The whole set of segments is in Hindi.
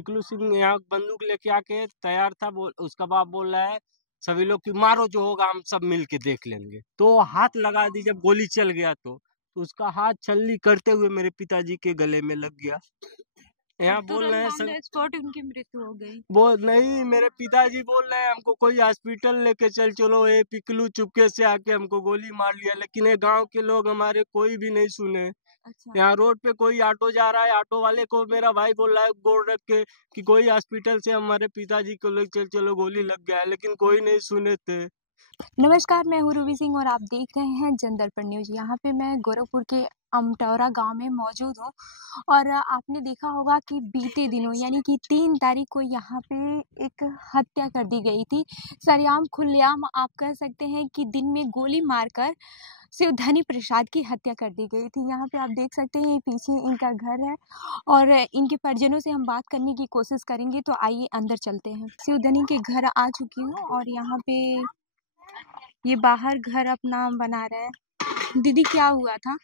पिकलू सिंह यहाँ बंदूक लेके आके तैयार था। उसका बाप बोल रहा है सभी लोग कि मारो, जो होगा हम सब मिल के देख लेंगे। तो हाथ लगा दी, जब गोली चल गया तो उसका हाथ छल्ली करते हुए मेरे पिताजी के गले में लग गया। यहाँ बोल रहे हैं सब स्पॉट उनकी मृत्यु हो गई। वो नहीं, मेरे पिताजी बोल रहे हैं हमको कोई हॉस्पिटल लेके चलो, ये पिकलू चुपके से आके हमको गोली मार लिया। लेकिन ये गांव के लोग हमारे कोई भी नहीं सुने। अच्छा। यहाँ रोड पे कोई ऑटो जा रहा है, ऑटो वाले को मेरा भाई बोल रहा है बोल रख के कि कोई हॉस्पिटल से हमारे पिताजी को लेके चलो, गोली लग गया है, लेकिन कोई नहीं सुने थे। नमस्कार, मैं हूँ रूबी सिंह और आप देख रहे हैं जनदर्पण न्यूज। यहाँ पे मैं गोरखपुर के अमटौरा गांव में मौजूद हूँ और आपने देखा होगा कि बीते दिनों यानी कि 3 तारीख को यहाँ पे एक हत्या कर दी गई थी। सरेआम खुलेआम आप कह सकते हैं कि दिन में गोली मारकर शिवधनी प्रसाद की हत्या कर दी गई थी। यहाँ पे आप देख सकते हैं पीछे इनका घर है और इनके परिजनों से हम बात करने की कोशिश करेंगे। तो आइए अंदर चलते हैं। शिवधनी के घर आ चुकी हूँ और यहाँ पे ये बाहर घर अपना बना रहे हैं। दीदी क्या हुआ था?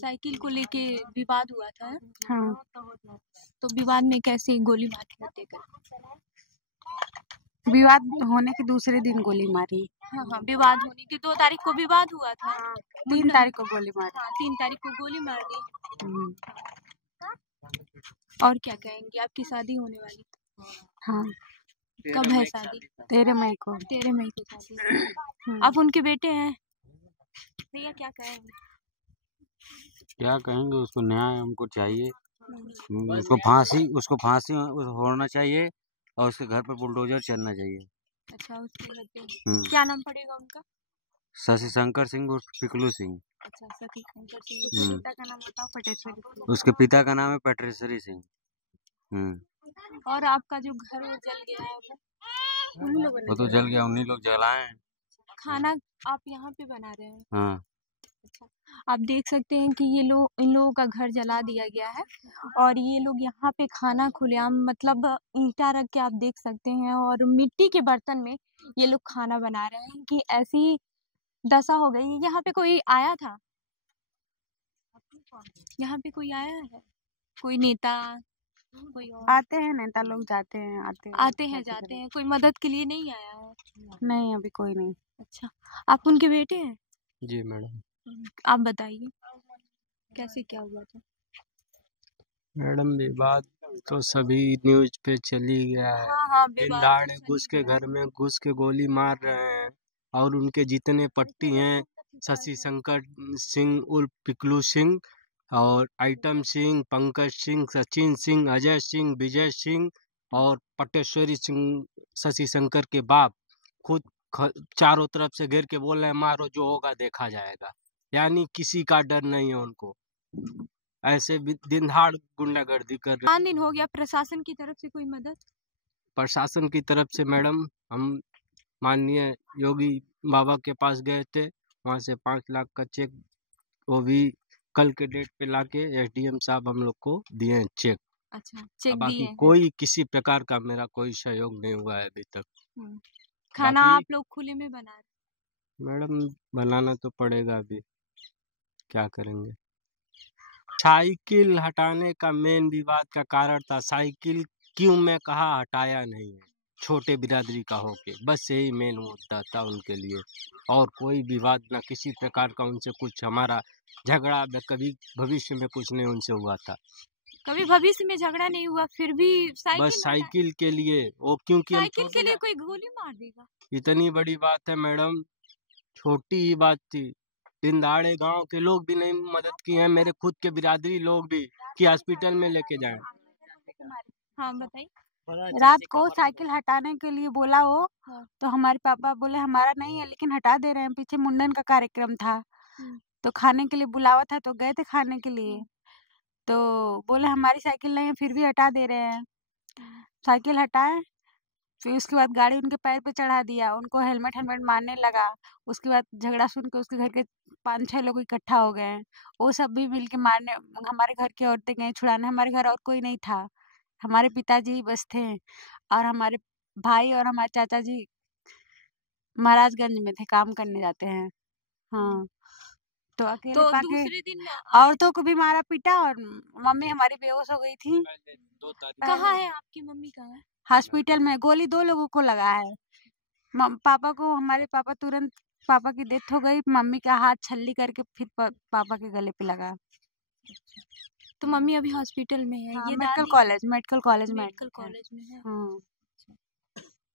साइकिल को लेके विवाद हुआ था। हाँ, तो विवाद में कैसे गोली मार के हत्या कर? विवाद होने के दूसरे दिन गोली मारी। हाँ हाँ, विवाद होने की 2 तारीख को विवाद हुआ था। 3 तारीख को गोली मारी। हाँ, 3 तारीख को गोली मार दी। और क्या कहेंगे, आपकी शादी होने वाली? हाँ। कब है शादी? 13 मई को। 13 मई को शादी। आप उनके बेटे हैं भैया, क्या कहेंगे? क्या कहेंगे, उसको न्याय हमको चाहिए। उसको फांसी होना चाहिए और उसके घर पर बुलडोजर चलना चाहिए। अच्छा, उसके घर पे क्या नाम पड़ेगा उनका? शशि शंकर सिंह और पिकलू सिंह। अच्छा, शशि शंकर सिंह। पिता का नाम बताओ। पटेश्वरी सिंह। उसके पिता का नाम है पटेश्वरी सिंह। और आपका जो घर वो जल गया है वो तो जल गया, उन्हीं लोग जलाए। खाना आप यहाँ पे बना रहे हैं? हाँ। अच्छा, आप देख सकते हैं कि इन लोगों का घर जला दिया गया है और ये लोग यहाँ पे खाना खुलेआम मतलब ईंटा रख के आप देख सकते हैं और मिट्टी के बर्तन में ये लोग खाना बना रहे हैं कि ऐसी दशा हो गई। यहाँ पे कोई आया था? यहाँ पे कोई आया है? कोई नेता? कोई और? आते हैं नेता लोग, जाते हैं आते हैं जाते हैं, कोई मदद के लिए नहीं आया है? नहीं, अभी कोई नहीं। अच्छा, आप उनके बेटे हैं? जी मैडम। आप बताइए कैसे क्या हुआ था? मैडम विवाद तो सभी न्यूज पे चली गया है। हाँ, दाड़े घुस के घर में घुस के गोली मार रहे हैं और उनके जितने पट्टी हैं, शशि शंकर सिंह उर्फ पिकलू सिंह और आइटम सिंह, पंकज सिंह, सचिन सिंह, अजय सिंह, विजय सिंह और पटेश्वरी सिंह, शशि शंकर के बाप खुद चारों तरफ से घेर के बोल रहे हैं मारो, जो होगा देखा जाएगा। यानी किसी का डर नहीं है उनको। ऐसे भी दिन दहाड़ गुंडागर्दी कर रहे। 5 दिन हो गया, प्रशासन की तरफ से कोई मदद? प्रशासन की तरफ से मैडम हम माननीय योगी बाबा के पास गए थे, वहाँ से 5 लाख का चेक, वो भी कल के डेट पे लाके एसडीएम साहब हम लोग को दिए हैं चेक। अच्छा, चेक बाकी दिए हैं। कोई किसी प्रकार का मेरा कोई सहयोग नहीं हुआ है अभी तक। खाना आप लोग खुले में बना रहे? मैडम बनाना तो पड़ेगा, अभी क्या करेंगे। साइकिल हटाने का मेन विवाद का कारण था, साइकिल क्यों मैं कहा हटाया नहीं है, छोटे बिरादरी का होके, बस यही मेन मुद्दा था उनके लिए। और कोई विवाद ना किसी प्रकार का उनसे कुछ हमारा झगड़ा कभी भविष्य में कुछ नहीं उनसे हुआ था। कभी भविष्य में झगड़ा नहीं हुआ, फिर भी बस साइकिल के लिए वो, क्योंकि साइकिल के लिए कोई गोली मार देगा? इतनी बड़ी बात है मैडम, छोटी ही बात थी। दिन दहाड़े गाँव के लोग भी नहीं मदद की है, मेरे खुद के बिरादरी लोग भी कि हॉस्पिटल में लेके जाएं। हाँ बताइए। रात को साइकिल हटाने के लिए बोला वो, तो हमारे पापा बोले हमारा नहीं है लेकिन हटा दे रहे हैं, पीछे मुंडन का कार्यक्रम था तो खाने के लिए बुलावा था तो गए थे खाने के लिए, तो बोले हमारी साइकिल नहीं है फिर भी हटा दे रहे हैं। साइकिल हटाए, फिर उसके बाद गाड़ी उनके पैर पे चढ़ा दिया, उनको हेलमेट मारने लगा। उसके बाद झगड़ा सुन के उसके घर के 5-6 लोग इकट्ठा हो गए, वो सब भी मिल के मारने। हमारे घर की औरतें गई छुड़ाने, हमारे घर और कोई नहीं था, हमारे पिताजी ही बस थे और हमारे भाई और हमारे चाचा जी महाराजगंज में थे, काम करने जाते हैं। हाँ, तो अकेले तो पाके दूसरे दिन औरतों को भी मारा पीटा और मम्मी हमारी बेहोश हो गई थी। 2 तारीख कहाँ है आपकी मम्मी, कहाँ है? हॉस्पिटल में गोली 2 लोगों को लगा है। पापा को, हमारे पापा तुरंत, पापा की डेथ हो गई, मम्मी का हाथ छल्ली करके फिर पापा के गले पे लगा। तो मम्मी अभी हॉस्पिटल में है। हाँ, ये मेडिकल दादी कॉलेज में मेडिकल एडमिट है। कॉलेज में है। हाँ।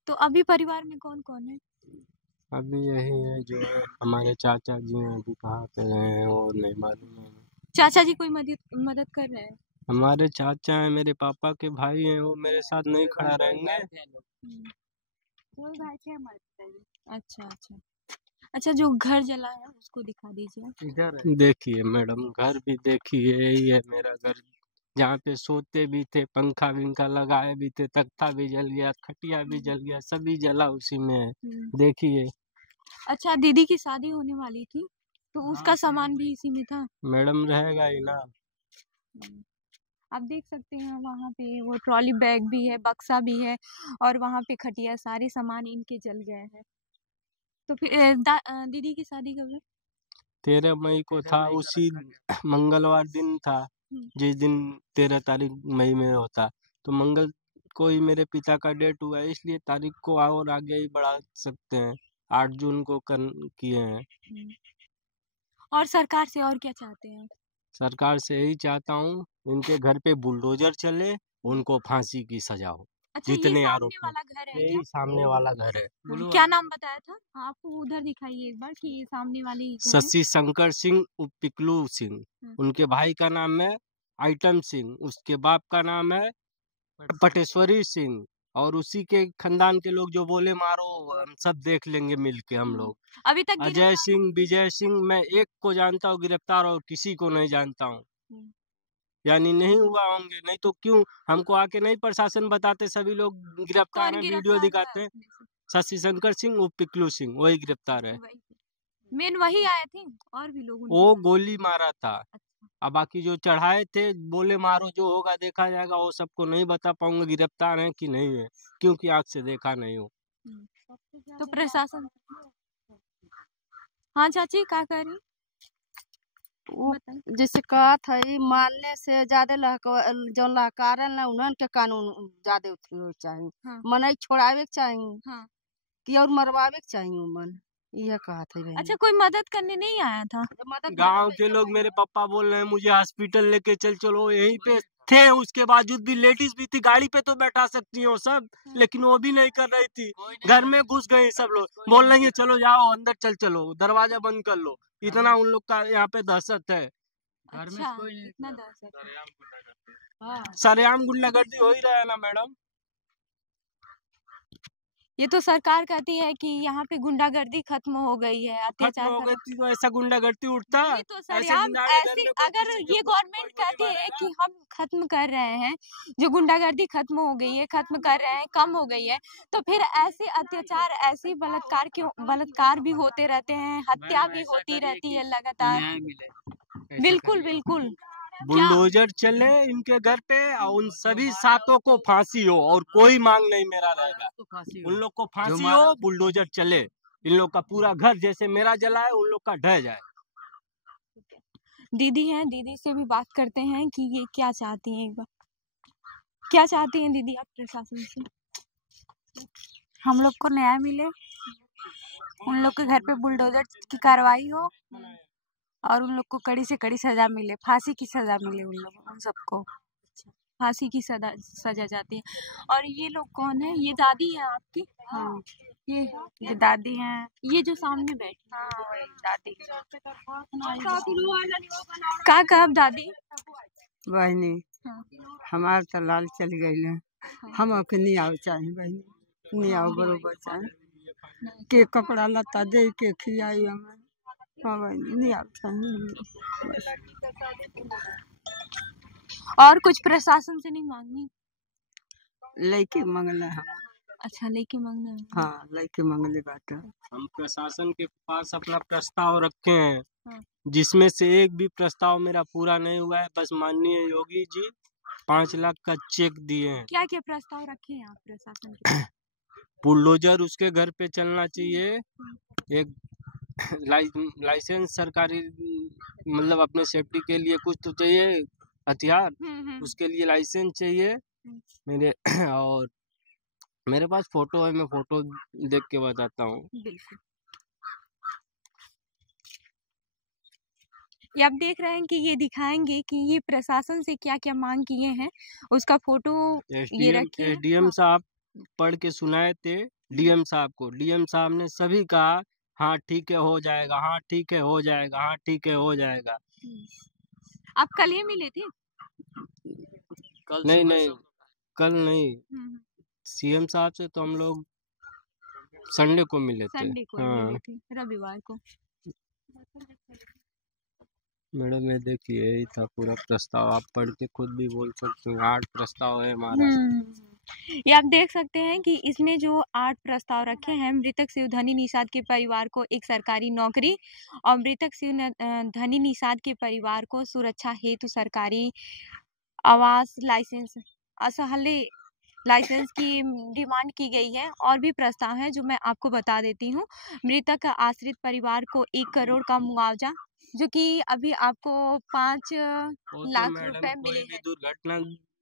तो अभी परिवार में कौन कौन है? अभी यही है जो है हमारे चाचा जी हैं, अभी कहाँ पे गए हैं और नहीं मालूम है। चाचा जी कोई मदद कर रहे हैं? हमारे चाचा हैं, मेरे पापा के भाई हैं, वो मेरे साथ नहीं खड़ा रहेंगे। कोई भाई थे हमारे पिताजी। अच्छा अच्छा अच्छा, जो घर जला है उसको दिखा दीजिए। इधर है। देखिए मैडम, घर भी देखिए, यही है मेरा घर, जहाँ पे सोते भी थे, पंखा विंखा लगाए भी थे, तख्ता भी जल गया, खटिया भी जल गया, सभी जला उसी में है। देखिए अच्छा, दीदी की शादी होने वाली थी तो उसका सामान भी इसी में था? मैडम, रहेगा ही ना। आप देख सकते हैं वहाँ पे वो ट्रॉली बैग भी है, बक्सा भी है, और वहाँ पे खटिया, सारे सामान इनके जल गए हैं। तो फिर दीदी की शादी कब है? 13 मई को था, उसी मंगलवार दिन था, जिस दिन 13 तारीख मई में होता, तो मंगल को ही मेरे पिता का डेट हुआ है, इसलिए तारीख को और आगे ही बढ़ा सकते हैं। 8 जून को किए हैं। और सरकार से और क्या चाहते हैं? सरकार से यही चाहता हूँ, इनके घर पे बुलडोजर चले, उनको फांसी की सजा हो। अच्छा, ये जितने सामने आरोपी, वाला घर है यही क्या? सामने वाला घर है। क्या नाम बताया था? आप उधर दिखाइए एक बार कि ये सामने वाले ही घर है। शशि शंकर सिंह उर्फ पिकलू सिंह, उनके भाई का नाम है आइटम सिंह, उसके बाप का नाम है पटेश्वरी सिंह, और उसी के खानदान के लोग जो बोले मारो, हम सब देख लेंगे मिलके हम लोग। अभी तक अजय सिंह, विजय सिंह, मैं एक को जानता हूँ गिरफ्तार, और किसी को नहीं जानता हूँ। यानी नहीं हुआ होंगे, नहीं तो क्यों हमको आके नहीं प्रशासन बताते, सभी लोग गिरफ्तार हैं, वीडियो दिखाते हैं। शशि शंकर सिंह उर्फ पिकलू सिंह वही गिरफ्तार है। मेन वही आए थे, और भी लोग वो गोली मारा था। अब बाकी जो चढ़ाए थे बोले मारो, जो होगा देखा जाएगा, वो सबको नहीं बता पाऊंगा गिरफ्तार है कि नहीं है, क्योंकि आँख से देखा नहीं हो। तो प्रशासन, हाँ चाची क्या कह रही? जैसे कहा था, मारने से ज्यादा जो लहकारन है उन्हन के कानून ज्यादा हो चाहिए। हाँ। मन छोड़ावे के चाहिए। हाँ। कि और मरवावे के चाहिए मन, यह कहा था। अच्छा, कोई मदद करने नहीं आया था? गांव के लोग, मेरे पापा बोल रहे हैं मुझे हॉस्पिटल लेके चलो, यहीं पे थे, उसके बावजूद भी लेडीज भी थी, गाड़ी पे तो बैठा सकती हो सब, लेकिन वो भी नहीं कर रही थी। घर में घुस गए सब लोग, बोल रही है चलो जाओ अंदर चलो, दरवाजा बंद कर लो। इतना उन लोग का यहाँ पे दहशत है। अच्छा, इतना दहशत है। सरेआम गुंडागर्दी हो ही रहा है ना मैडम। ये तो सरकार कहती है कि यहाँ पे गुंडागर्दी खत्म हो गई है, खत्म हो गई थी तो ऐसा गुंडागर्दी उठता? ये तो सरेआम ऐसी, अगर ये गवर्नमेंट कहती है कि हम खत्म कर रहे हैं, जो गुंडागर्दी खत्म हो गई है, खत्म कर रहे हैं, कम हो गई है, तो फिर ऐसे अत्याचार, ऐसे बलात्कार भी होते रहते हैं, हत्या भी होती रहती है लगातार। बिल्कुल बिल्कुल। बुलडोजर चले इनके घर पे और उन सभी सातों को फांसी हो, और कोई मांग नहीं मेरा रहेगा, उन लोग को फांसी हो, बुलडोजर चले, इन लोग का पूरा घर जैसे मेरा जला है उन लोग का ढह जाए। दीदी हैं, दीदी से भी बात करते हैं कि ये क्या चाहती हैं, एक बार क्या चाहती हैं दीदी आप प्रशासन से? हम लोग को न्याय मिले, उन लोग के घर पे बुलडोजर की कार्रवाई हो, और उन लोग को कड़ी से कड़ी सजा मिले, फांसी की सजा मिले उन सबको। फांसी की सजा जाती है। और ये लोग कौन है? ये दादी है आपकी? हाँ, ये दादी हैं। ये जो सामने बैठी, हाँ, वही दादी। का कब दादी? बहनी हमार तो लाल चल गई है, हम आपके नहीं आवे चाहिए बहनी, नहीं आओ बरोबर चाहिए के कपड़ा लता दे के खियाई हमें। हाँ बहनी, नहीं आवे चाहिए। और कुछ प्रशासन से नहीं मांगनी? लड़की मंगले हम। अच्छा, लड़की मांगना है। हाँ, लड़की मंगले बात। हम प्रशासन के पास अपना प्रस्ताव रखे हैं, जिसमें से एक भी प्रस्ताव मेरा पूरा नहीं हुआ है। बस माननीय योगी जी 5 लाख का चेक दिए हैं। क्या क्या प्रस्ताव रखे हैं आप प्रशासन के? बुलडोजर उसके घर पे चलना चाहिए, एक लाइसेंस सरकारी, मतलब अपने सेफ्टी के लिए कुछ तो चाहिए, हथियार, उसके लिए लाइसेंस चाहिए, मेरे और मेरे पास फोटो है, मैं फोटो देख के बताता हूँ। बिल्कुल। ये आप देख रहे हैं कि ये दिखाएंगे कि ये प्रशासन से क्या क्या मांग किए हैं, उसका फोटो ये रखे हैं। एसडीएम हाँ। साहब पढ़ के सुनाए थे डीएम साहब को। डीएम साहब ने सभी कहा हाँ ठीक है हो जाएगा, हाँ ठीक है हो जाएगा, हाँ ठीक है हो जाएगा। आप कल ही मिले थे? नहीं नहीं, कल नहीं, सीएम साहब से तो हम लोग संडे को मिले थे। संडे को हाँ मिले थे, रविवार को। मैडम ये देखिए यही था पूरा प्रस्ताव, आप पढ़ के खुद भी बोल सकते हैं। 8 प्रस्ताव है हमारा। ये आप देख सकते हैं कि इसमें जो 8 प्रस्ताव रखे हैं, मृतक शिव धनी निषाद के परिवार को एक सरकारी नौकरी और मृतक शिव धनी निषाद के परिवार को सुरक्षा हेतु सरकारी आवास लाइसेंस असहले लाइसेंस की डिमांड की गई है। और भी प्रस्ताव हैं जो मैं आपको बता देती हूँ। मृतक आश्रित परिवार को 1 करोड़ का मुआवजा, जो कि अभी आपको 5 लाख रुपए मिले हैं। दुर्घटना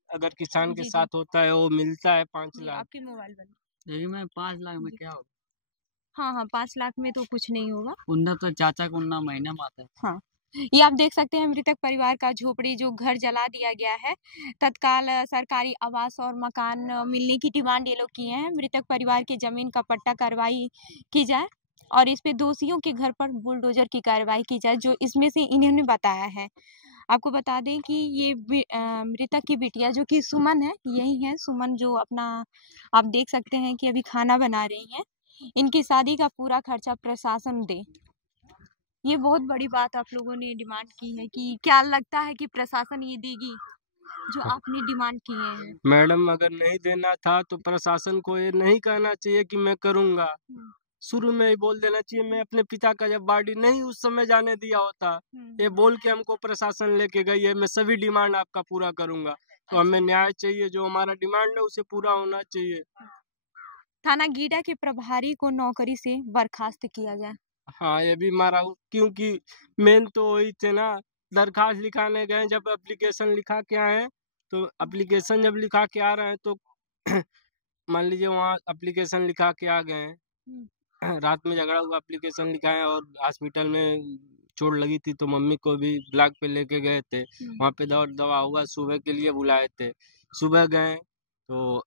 अगर किसान के जी, साथ होता है वो मिलता है 5 जी, लाख। आपके मोबाइल बंद। देखिए मैं 5 लाख में जी। क्या होगा, हाँ, 5 लाख में तो कुछ नहीं होगा। उन्ना तो चाचा को उन्ना महीना में आता है। हाँ, ये आप देख सकते हैं मृतक परिवार का झोपड़ी जो घर जला दिया गया है, तत्काल सरकारी आवास और मकान मिलने की डिमांड ये लोग किए हैं। मृतक परिवार की जमीन का पट्टा कार्रवाई की जाए और इस पे दोषियों के घर पर बुलडोजर की कार्रवाई की जाए, जो इसमें से इन्होंने बताया है। आपको बता दें कि ये मृतक की बिटिया जो कि सुमन है, यही है सुमन, जो अपना आप देख सकते हैं कि अभी खाना बना रही हैं। इनकी शादी का पूरा खर्चा प्रशासन दे। ये बहुत बड़ी बात आप लोगों ने डिमांड की है कि क्या लगता है कि प्रशासन ये देगी जो आपने डिमांड किए हैं? मैडम अगर नहीं देना था तो प्रशासन को ये नहीं कहना चाहिए कि मैं करूंगा, शुरू में ही बोल देना चाहिए। मैं अपने पिता का जब बॉडी नहीं उस समय जाने दिया होता, ये बोल के हमको प्रशासन लेके गई है मैं सभी डिमांड आपका पूरा करूंगा। तो हमें न्याय चाहिए, जो हमारा डिमांड है उसे पूरा होना चाहिए। थाना गीडा के प्रभारी को नौकरी से बर्खास्त किया जाए। हाँ ये भी मारा हूँ, क्योंकि मेन तो वही थे ना। दरखास्त लिखाने गए, जब एप्लीकेशन लिखा के आए तो एप्लीकेशन जब लिखा के आ रहे हैं तो मान लीजिए वहाँ एप्लीकेशन लिखा के आ गए, रात में झगड़ा हुआ, एप्लीकेशन लिखाए और हॉस्पिटल में चोट लगी थी तो मम्मी को भी ब्लॉक पे लेके गए थे। वहाँ पे दवा हुआ, सुबह के लिए बुलाए थे, सुबह गए तो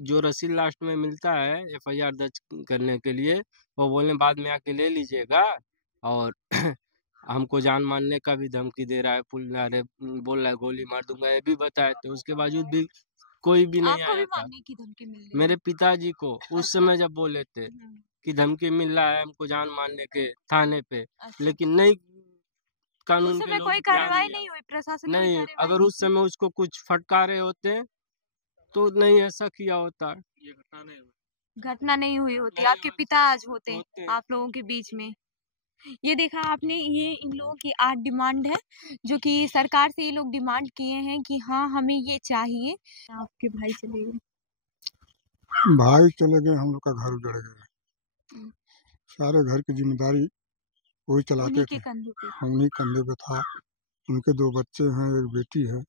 जो रसीद लास्ट में मिलता है एफआईआर दर्ज करने के लिए, वो बोलने बाद में आके ले लीजिएगा। और हमको जान मारने का भी धमकी दे रहा है, अरे बोल रहा है गोली मार दूंगा, ये भी बताए थे। उसके बावजूद भी कोई भी नहीं आपको भी आया था। मारने की धमकी मिल रही मेरे है? पिताजी को उस समय जब बोले थे कि धमकी मिल रहा है हमको जान मारने के थाने पे, अच्छा। लेकिन नहीं, उस कानून के समय लोग कोई ध्यान कार्रवाई दिया नहीं हुई, प्रशासन कोई नहीं। कार्रवाई अगर नहीं उस समय उसको कुछ फटकारे होते तो नहीं ऐसा किया होता। ये घटना नहीं हुई होती, नहीं आपके होती। पिता आज होते होते। आप लोगों के बीच में। ये देखा आपने, ये इन लोगों की 8 डिमांड है जो कि सरकार से ये लोग डिमांड किए हैं कि हाँ हमें ये चाहिए। आपके भाई चले गए? भाई चले गए, हम लोग का घर उजड़ गया। सारे घर की जिम्मेदारी वही चलाते उन्हीं थे, के कंधे पे। हम ही कंधे पे था। उनके 2 बच्चे हैं, एक बेटी है।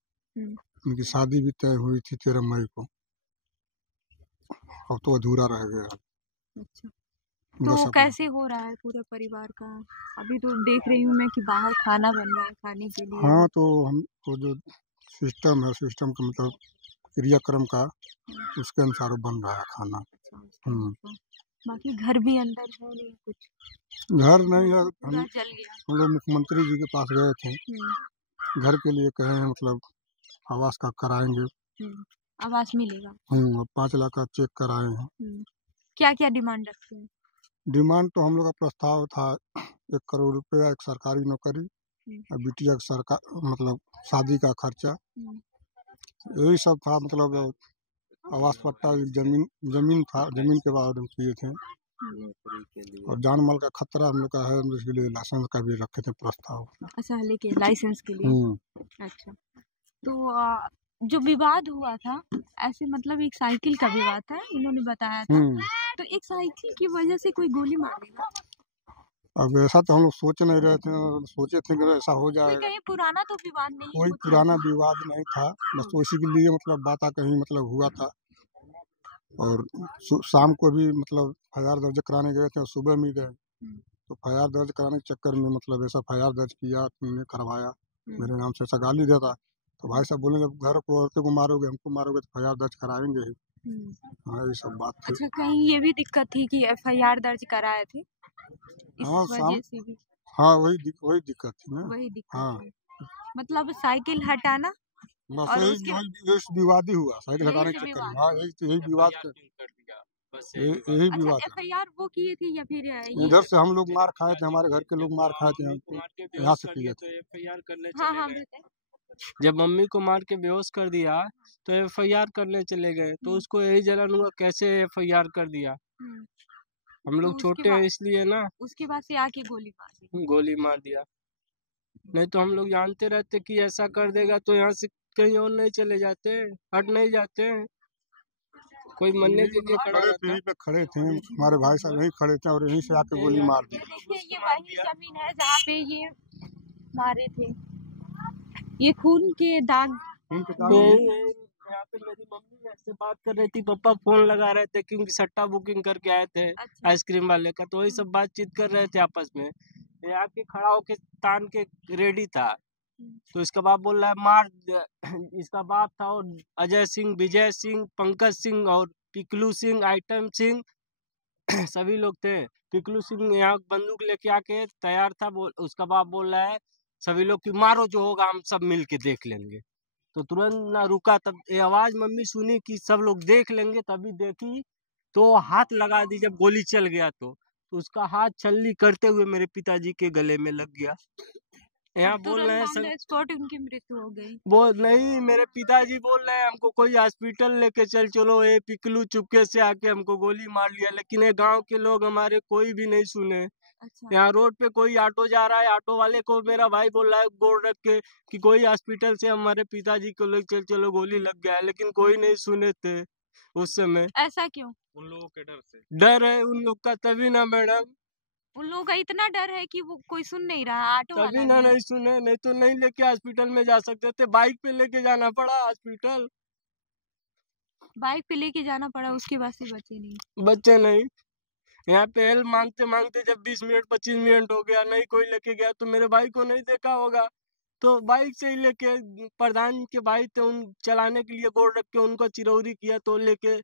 उनकी शादी भी तय हुई थी 13 मई को, अब तो अधूरा रह गया। अच्छा, पूरा तो सब कैसे हो रहा है पूरे परिवार का? अभी तो देख रही हूँ मैं कि बाहर खाना बन रहा है खाने के लिए। हाँ, तो हमको जो सिस्टम है, सिस्टम का मतलब क्रियाक्रम का, उसके अनुसार बन रहा है खाना। अच्छा, उसके अनुसार। बाकी घर भी अंदर है नहीं कुछ? घर नहीं है। पूरा जल गया। हम लोग मुख्यमंत्री जी के पास गए थे, घर के लिए कहे हैं, मतलब आवास का कराएंगे। आवास मिलेगा। 5 लाख का चेक कराए हैं। क्या क्या डिमांड रखते हैं? डिमांड तो हम लोग का प्रस्ताव था 1 करोड़ रुपया, एक सरकारी नौकरी और बिटिया का सरकार मतलब शादी का खर्चा, यही सब था। मतलब आवास पट्टा, जमीन था, जमीन के बाद हम किए थे। और जान माल का खतरा हम लोग का है, इसके लिए लाइसेंस का भी रखे थे प्रस्ताव। अच्छा, लेके लाइसेंस के लिए। अच्छा, तो जो विवाद हुआ था, ऐसे मतलब एक साइकिल का विवाद था, इन्होंने बताया था। तो एक साइकिल की वजह से कोई गोली मार देगा? अब ऐसा तो हम लोग सोच नहीं रहे थे, सोचे थे कि ऐसा हो कोई जाएगा। कहीं पुराना तो विवाद नहीं कोई कुछ पुराना ऐसा? विवाद नहीं था, बस उसी के लिए मतलब बात कहीं मतलब हुआ था। और शाम को भी मतलब एफआईआर दर्ज कराने गए थे और सुबह में गए, तो एफआईआर दर्ज कराने के चक्कर में मतलब ऐसा एफआईआर दर्ज किया, तुमने करवाया, मेरे नाम से ऐसा गाली देता। तो भाई साहब बोले जब घर को औरतों को मारोगे, हमको मारोगे तो एफआईआर दर्ज कराएंगे ही। हाँ, ये सब बात थी। अच्छा, कहीं ये भी दिक्कत थी कि एफआईआर दर्ज कराए थे, इस हाँ वजह से भी? हाँ, वही दिक्कत थी ना। वही दिक्कत हाँ, थी, मतलब साइकिल हटाना बस और यही उसके यही विवाद ही हुआ, साइकिल यही हटाने से के चक्कर में। विवाद। हाँ, यही विवाद कर बस यही अच्छा, विवाद था। एफआईआर वो किए थे या फिर ये? इधर से हम लोग मार खाए थे, हमारे घर के लोग मार खाए थे, हमको यहाँ से किए थे। एफआईआर करने हाँ चले हाँ, गए। बताइए। जब मम्मी को मार के बेहोश कर दिया तो एफआईआर करने चले गए, तो उसको यही जलन हुआ कैसे एफआईआर कर दिया। हम तो लोग उसके छोटे हैं बाद इसलिए ना, उसके बाद से आके गोली मार दी। गोली मार दिया। नहीं तो हम लोग जानते रहते कि ऐसा कर देगा तो यहाँ से कहीं और नहीं चले जाते, हट नहीं जाते, कोई मरने के लिए खड़ा खड़े थे, रहता। यहीं पे खड़े थे, हमारे भाई साहब यहीं खड़े थे और यहीं से आके गोली मार दी। ये देखिए, ये वही जमीन है जहाँ पे ये मारे थे, ये खून के दाग। यहाँ पे मेरी मम्मी ऐसे बात कर रही थी, पापा फोन लगा रहे थे क्योंकि सट्टा बुकिंग करके आए थे अच्छा। आइसक्रीम वाले का, तो वही सब बातचीत कर रहे थे आपस में। ये आके खड़ा होके तान के रेडी था, तो इसका बाप बोल रहा है मार इसका बाप था और अजय सिंह, विजय सिंह, पंकज सिंह और पिकलू सिंह, आइटम सिंह सभी लोग थे। पिकलू सिंह यहाँ बंदूक लेके आके तैयार था, उसका बाप बोल रहा है सभी लोग की मारो, जो होगा हम सब मिल के देख लेंगे। तो तुरंत ना रुका, तब ये आवाज मम्मी सुनी कि सब लोग देख लेंगे, तभी देखी तो हाथ लगा दी। जब गोली चल गया तो उसका हाथ छलनी करते हुए मेरे पिताजी के गले में लग गया। यहाँ बोल रहे हैं सब, स्पॉट उनकी मृत्यु हो गई। वो नहीं, मेरे पिताजी बोल रहे हैं हमको कोई हॉस्पिटल लेके चलो, ये पिकलू चुपके से आके हमको गोली मार लिया, लेकिन ये गांव के लोग हमारे कोई भी नहीं सुने। अच्छा। यहाँ रोड पे कोई ऑटो जा रहा है, ऑटो वाले को मेरा भाई बोल रहा है गोड़ रख के कि कोई हॉस्पिटल से हमारे पिताजी को लेके चलो, गोली लग गया है, लेकिन कोई नहीं सुने थे उस समय। ऐसा क्यों? उन लोगों के डर से। डर है उन लोग का, तभी ना मैडम, उन लोगों का इतना डर है कि वो कोई सुन नहीं रहा, ऑटो तभी वाला ना भी। नहीं सुने, नहीं तो नहीं लेके हॉस्पिटल में जा सकते थे, बाइक पे लेके जाना पड़ा हॉस्पिटल। बाइक पे लेके जाना पड़ा, उसके बाद से बचे नहीं। बच्चे नहीं, यहाँ पे हेल्प मांगते मांगते जब 20 मिनट 25 मिनट हो गया, नहीं कोई लेके गया, तो मेरे भाई को नहीं देखा होगा, तो बाइक से ही लेके, प्रधान के भाई थे, उन चलाने के लिए गोड़ रख के उनको चिरौरी किया तो लेके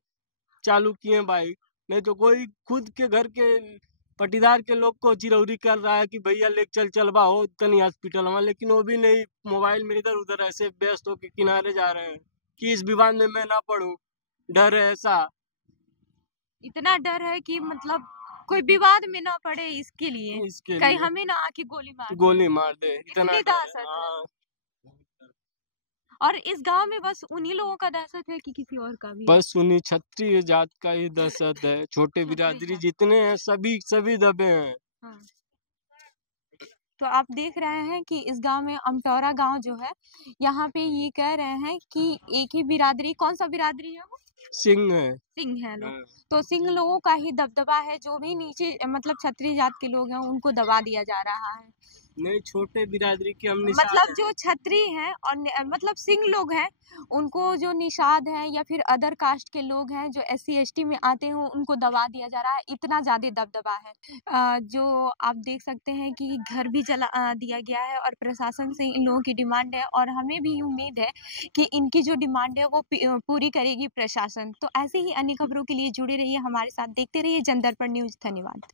चालू किए बाइक। नहीं तो कोई खुद के घर के पटीदार के लोग को चिरौरी कर रहा है कि भैया ले चलवा हो तनी हॉस्पिटल में, लेकिन वो भी नहीं, मोबाइल में इधर उधर ऐसे व्यस्त होके किनारे जा रहे हैं कि इस विवाद में मैं ना पढ़ूं। डर है ऐसा, इतना डर है कि मतलब कोई विवाद में ना पड़े, इसके लिए इसके कहीं लिए हमें ना आके गोली मार दे, इतना इतनी डर है। दहशत है। हाँ। और इस गांव में बस उन्हीं लोगों का दहशत है कि किसी और का भी है? बस उन्हीं क्षत्रिय जात का ही दहशत है, छोटे बिरादरी जितने हैं सभी दबे हैं। हाँ। तो आप देख रहे हैं कि इस गांव में अमटौरा गांव जो है, यहाँ पे ये कह रहे हैं कि एक ही बिरादरी, कौन सा बिरादरी है वो? सिंह है। सिंह है लोग। हाँ। तो सिंह लोगों का ही दबदबा है, जो भी नीचे मतलब क्षत्रिय जात के लोग हैं उनको दबा दिया जा रहा है। नहीं, छोटे बिरादरी के हम मतलब जो क्षत्रिय हैं और मतलब सिंह लोग हैं, उनको जो निषाद हैं या फिर अदर कास्ट के लोग हैं जो SC ST में आते हैं, उनको दबा दिया जा रहा है, इतना ज़्यादा दबदबा है। जो आप देख सकते हैं कि घर भी जला दिया गया है और प्रशासन से इन लोगों की डिमांड है, और हमें भी उम्मीद है कि इनकी जो डिमांड है वो पूरी करेगी प्रशासन। तो ऐसे ही अन्य खबरों के लिए जुड़े रहिए हमारे साथ, देखते रहिए जनदर्पण न्यूज़। धन्यवाद।